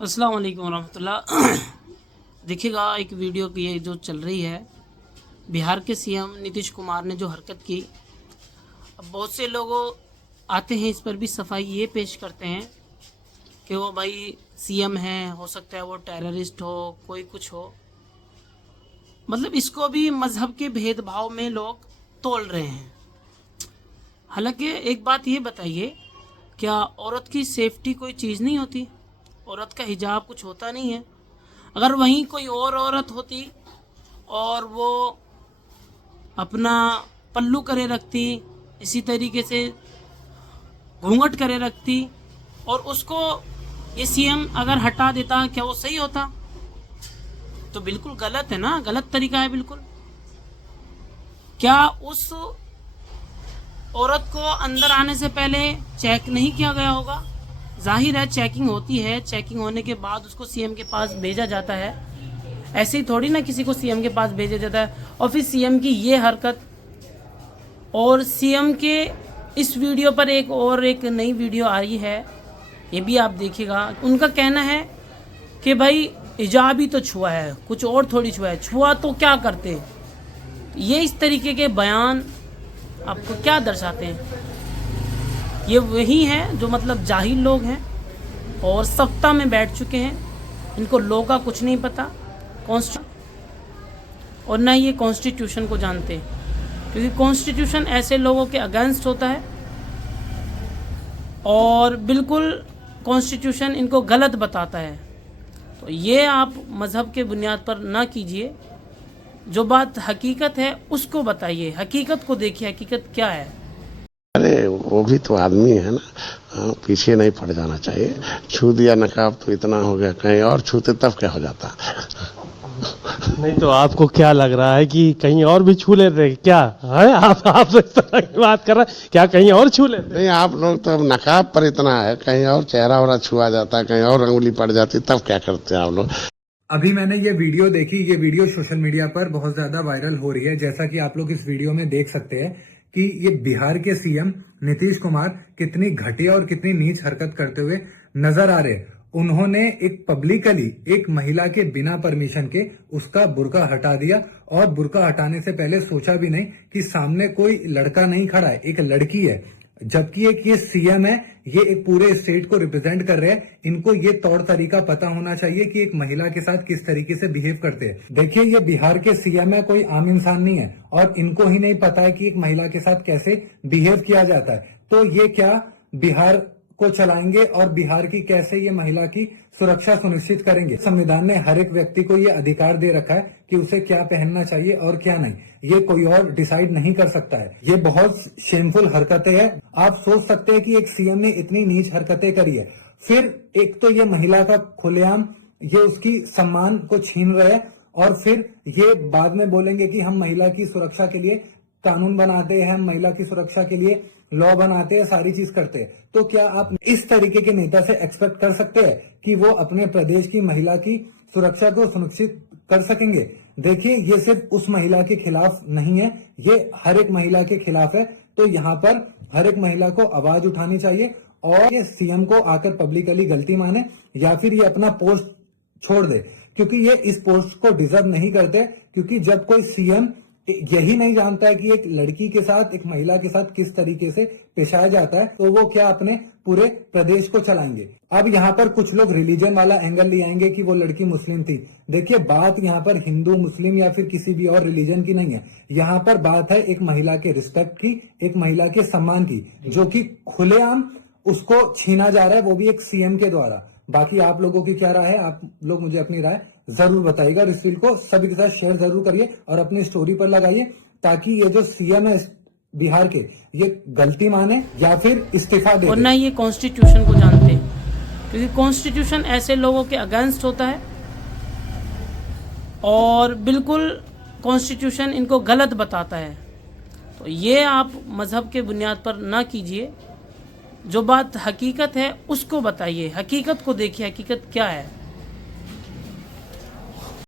अस्सलाम वालेकुम रहमतुल्लाह। देखिएगा, एक वीडियो की ये जो चल रही है, बिहार के सीएम नीतीश कुमार ने जो हरकत की। अब बहुत से लोग आते हैं, इस पर भी सफाई ये पेश करते हैं कि वो भाई सीएम हैं, हो सकता है वो टेररिस्ट हो, कोई कुछ हो। मतलब इसको भी मज़हब के भेदभाव में लोग तोल रहे हैं। हालांकि एक बात ये बताइए, क्या औरत की सेफ्टी कोई चीज़ नहीं होती? औरत का हिजाब कुछ होता नहीं है? अगर वहीं कोई और औरत होती और वो अपना पल्लू करे रखती, इसी तरीके से घूंघट करे रखती, और उसको ये सीएम अगर हटा देता, क्या वो सही होता? तो बिल्कुल गलत है ना, गलत तरीका है बिल्कुल। क्या उस औरत को अंदर आने से पहले चेक नहीं किया गया होगा? जाहिर है चेकिंग होती है, चेकिंग होने के बाद उसको सीएम के पास भेजा जाता है। ऐसे ही थोड़ी ना किसी को सीएम के पास भेजा जाता है। और फिर सीएम की ये हरकत, और सीएम के इस वीडियो पर एक नई वीडियो आ रही है, ये भी आप देखिएगा। उनका कहना है कि भाई हिजाब ही तो छुआ है, कुछ और थोड़ी छुआ है, छुआ तो क्या करते। ये इस तरीके के बयान आपको क्या दर्शाते हैं? ये वही हैं जो मतलब जाहिल लोग हैं और सत्ता में बैठ चुके हैं। इनको लॉ का कुछ नहीं पता, और ना ये कॉन्स्टिट्यूशन को जानते, क्योंकि कॉन्स्टिट्यूशन ऐसे लोगों के अगेंस्ट होता है और बिल्कुल कॉन्स्टिट्यूशन इनको गलत बताता है। तो ये आप मज़हब के बुनियाद पर ना कीजिए। जो बात हकीकत है उसको बताइए, हकीकत को देखिए, हकीकत क्या है। अरे वो भी तो आदमी है ना। हाँ, पीछे नहीं पड़ जाना चाहिए। छू दिया नकाब तो इतना हो गया, कहीं और छूते तब क्या हो जाता। नहीं तो आपको क्या लग रहा है कि कहीं और भी छू लेते हैं क्या? है आप इस तरह की बात कर रहे हैं, क्या कहीं और छू लेते हैं? नहीं, आप लोग तो अब नकाब पर इतना है, कहीं और चेहरा वरा छुआ जाता, कहीं और अंगुली पड़ जाती, तब क्या करते हैं आप लोग। अभी मैंने ये वीडियो देखी। ये वीडियो सोशल मीडिया पर बहुत ज्यादा वायरल हो रही है। जैसा कि आप लोग इस वीडियो में देख सकते हैं कि ये बिहार के सीएम नीतीश कुमार कितनी घटिया और कितनी नीच हरकत करते हुए नजर आ रहे हैं। उन्होंने एक पब्लिकली एक महिला के बिना परमिशन के उसका बुर्का हटा दिया, और बुर्का हटाने से पहले सोचा भी नहीं कि सामने कोई लड़का नहीं खड़ा है, एक लड़की है। जबकि एक ये सीएम है, ये एक पूरे स्टेट को रिप्रेजेंट कर रहे हैं। इनको ये तौर तरीका पता होना चाहिए कि एक महिला के साथ किस तरीके से बिहेव करते हैं। देखिए, ये बिहार के सीएम है, कोई आम इंसान नहीं है, और इनको ही नहीं पता है कि एक महिला के साथ कैसे बिहेव किया जाता है। तो ये क्या बिहार को चलाएंगे और बिहार की कैसे ये महिला की सुरक्षा सुनिश्चित करेंगे? संविधान ने हर एक व्यक्ति को ये अधिकार दे रखा है कि उसे क्या पहनना चाहिए और क्या नहीं। ये कोई और डिसाइड नहीं कर सकता है। ये बहुत शेमफुल हरकतें हैं। आप सोच सकते हैं कि एक सीएम ने इतनी नीच हरकतें करी है। फिर एक तो ये महिला का खुलेआम ये उसकी सम्मान को छीन रहे हैं, और फिर ये बाद में बोलेंगे कि हम महिला की सुरक्षा के लिए कानून बनाते हैं, हम महिला की सुरक्षा के लिए लॉ बनाते हैं, सारी चीज करते हैं। तो क्या आप इस तरीके के नेता से एक्सपेक्ट कर सकते हैं कि वो अपने प्रदेश की महिला की सुरक्षा को सुनिश्चित कर सकेंगे? देखिए, ये सिर्फ उस महिला के खिलाफ नहीं है, ये हर एक महिला के खिलाफ है। तो यहाँ पर हर एक महिला को आवाज उठानी चाहिए, और ये सीएम को आकर पब्लिकली गलती माने, या फिर ये अपना पोस्ट छोड़ दे, क्योंकि ये इस पोस्ट को डिजर्व नहीं करते। क्योंकि जब कोई सीएम यही नहीं जानता है कि एक लड़की के साथ, एक महिला के साथ किस तरीके से पेश आया जाता है, तो वो क्या अपने पूरे प्रदेश को चलाएंगे? अब यहाँ पर कुछ लोग रिलीजन वाला एंगल ले आएंगे कि वो लड़की मुस्लिम थी। देखिए, बात यहाँ पर हिंदू, मुस्लिम या फिर किसी भी और रिलीजन की नहीं है। यहाँ पर बात है एक महिला के रिस्पेक्ट की, एक महिला के सम्मान की, जो कि खुलेआम उसको छीना जा रहा है, वो भी एक सीएम के द्वारा। बाकी आप लोगों की क्या राय है? आप लोग मुझे अपनी राय जरूर बताइएगा, और इस वीडियो को सभी के साथ शेयर जरूर करिए और अपनी स्टोरी पर लगाइए, ताकि ये जो सीएम है बिहार के, ये गलती माने या फिर इस्तीफा दे। और ना ये कॉन्स्टिट्यूशन को जानते, क्योंकि कॉन्स्टिट्यूशन ऐसे लोगों के अगेंस्ट होता है और बिल्कुल कॉन्स्टिट्यूशन इनको गलत बताता है। तो ये आप मज़हब के बुनियाद पर ना कीजिए। जो बात हकीकत है उसको बताइए, हकीकत को देखिए, हकीकत क्या है।